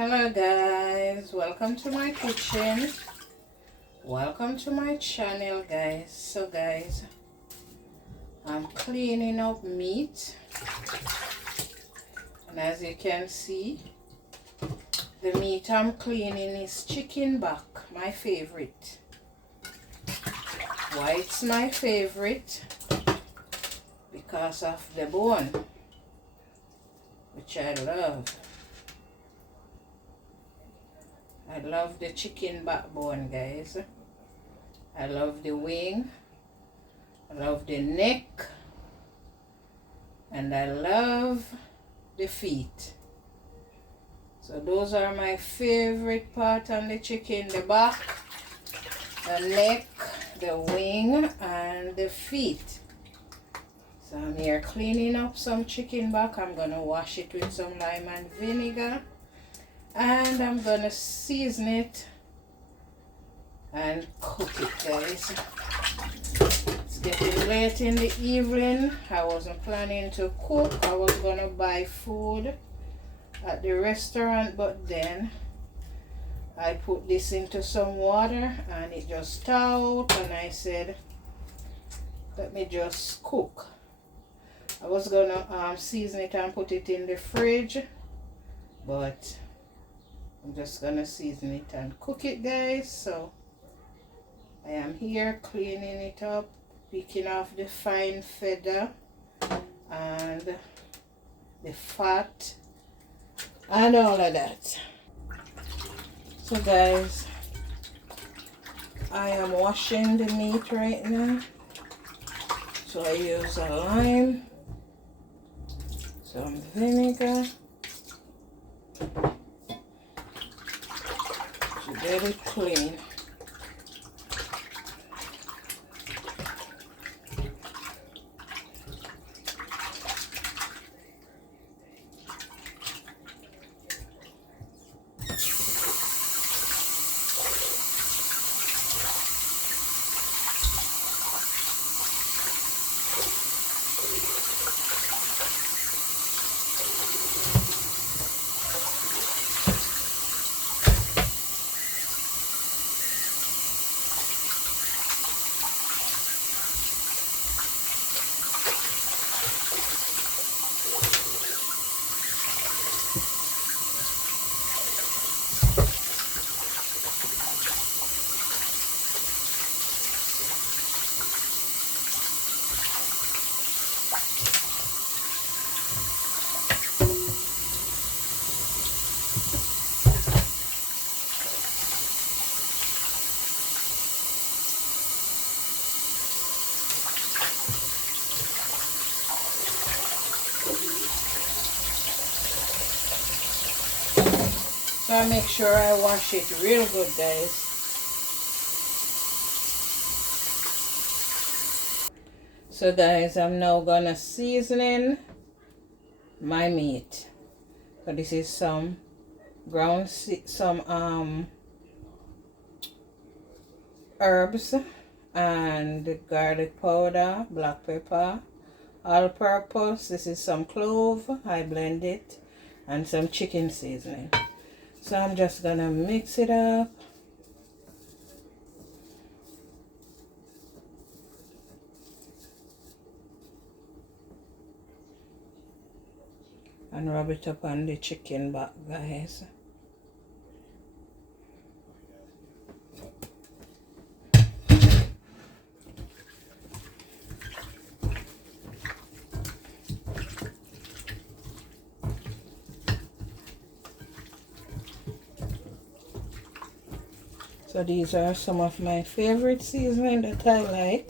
Hello guys, welcome to my kitchen. Welcome to my channel guys. So guys, I'm cleaning up meat, and as you can see, the meat I'm cleaning is chicken back, my favorite. Why it's my favorite? Because of the bone, which I love. I love the chicken backbone, guys. I love the wing. I love the neck. And I love the feet. So those are my favorite part on the chicken. The back, the neck, the wing, and the feet. So I'm here cleaning up some chicken back. I'm going to wash it with some lime and vinegar. And I'm gonna season it and cook it, guys. It's getting late in the evening. I wasn't planning to cook. I was gonna buy food at the restaurant, but then I put this into some water and it just thawed, and I said, let me just cook. I was gonna season it and put it in the fridge, but I'm just gonna season it and cook it, guys. So I am here cleaning it up, picking off the fine feather and the fat and all of that. So guys, I am washing the meat right now. So I use a lime, some vinegar, get it clean. So I make sure I wash it real good, guys. So guys, I'm now gonna seasoning my meat. So this is some herbs and garlic powder, black pepper, all purpose. This is some clove, I blend it, and some chicken seasoning. So I'm just gonna mix it up. And rub it up on the chicken back, guys. So these are some of my favorite seasoning that I like.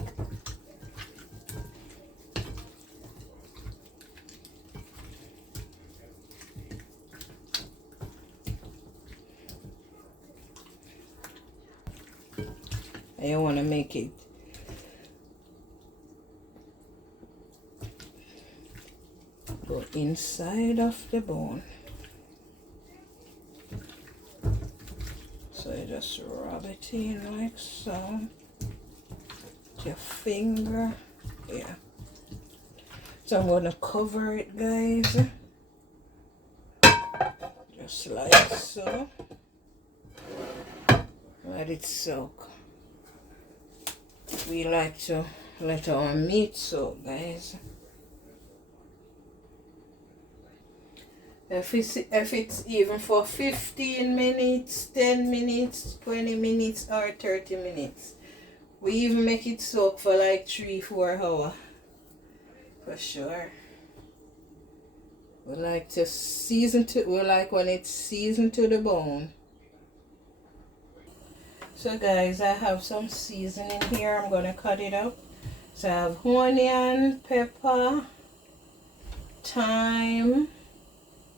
I want to make it go inside of the bone. So you just rub it in like so. With your finger. Yeah. So I'm going to cover it, guys. Just like so. Let it soak. We like to let our meat soak, guys. If it's even for 15 minutes, 10 minutes, 20 minutes, or 30 minutes. We even make it soak for like 3-4 hours. For sure. We like to we like when it's seasoned to the bone. So guys, I have some seasoning here. I'm gonna cut it up. So I have onion, pepper, thyme,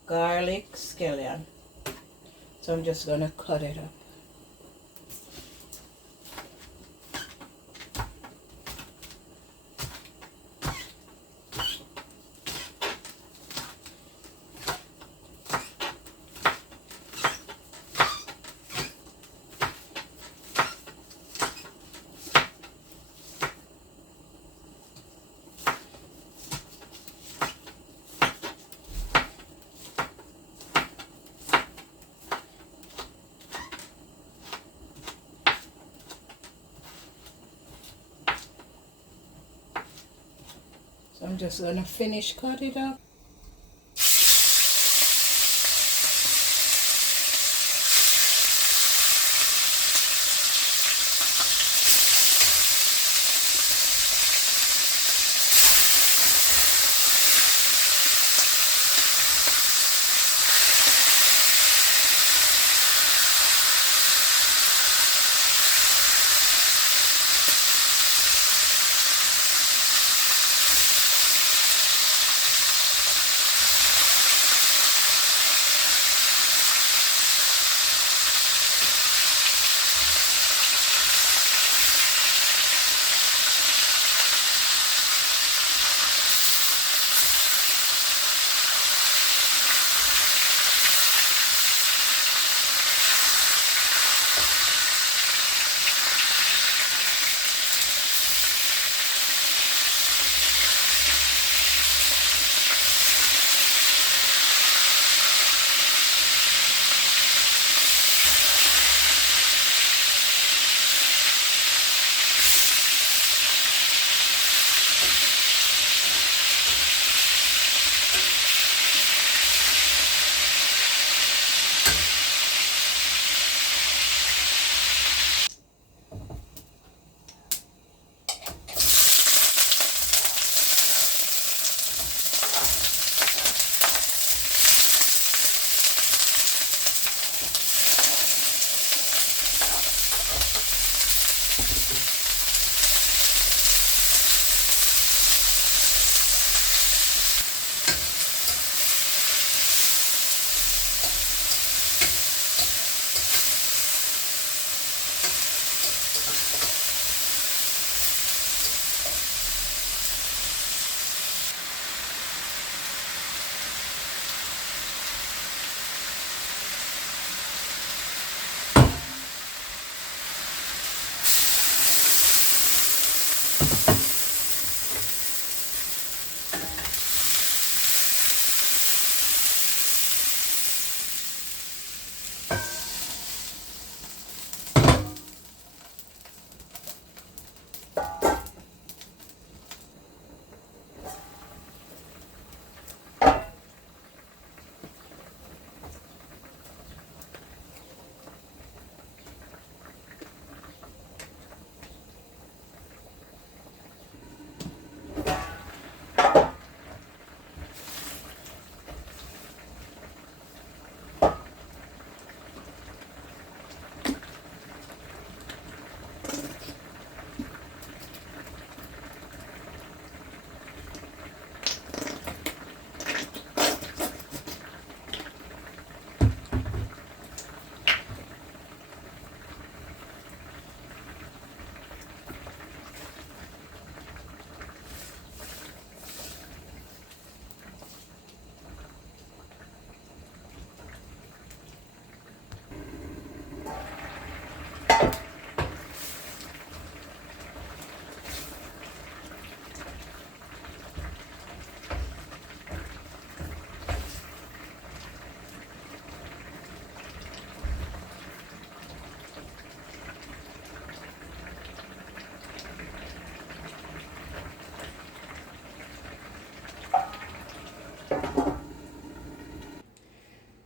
garlic, scallion. So I'm just gonna cut it up. So I'm just gonna finish cut it up.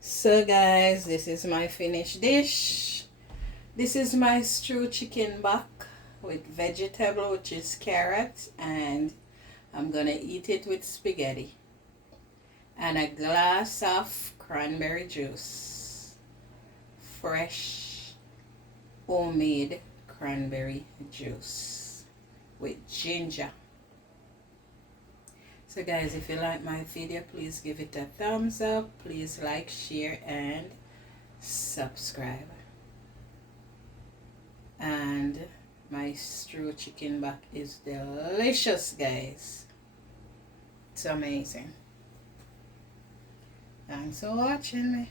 So guys, this is my finished dish. This is my stew chicken back with vegetable, which is carrot, and I'm gonna eat it with spaghetti and a glass of cranberry juice. Fresh homemade cranberry juice with ginger. So guys, if you like my video, please give it a thumbs up. Please like, share, and subscribe. And my stew chicken back is delicious, guys. It's amazing. Thanks for watching me.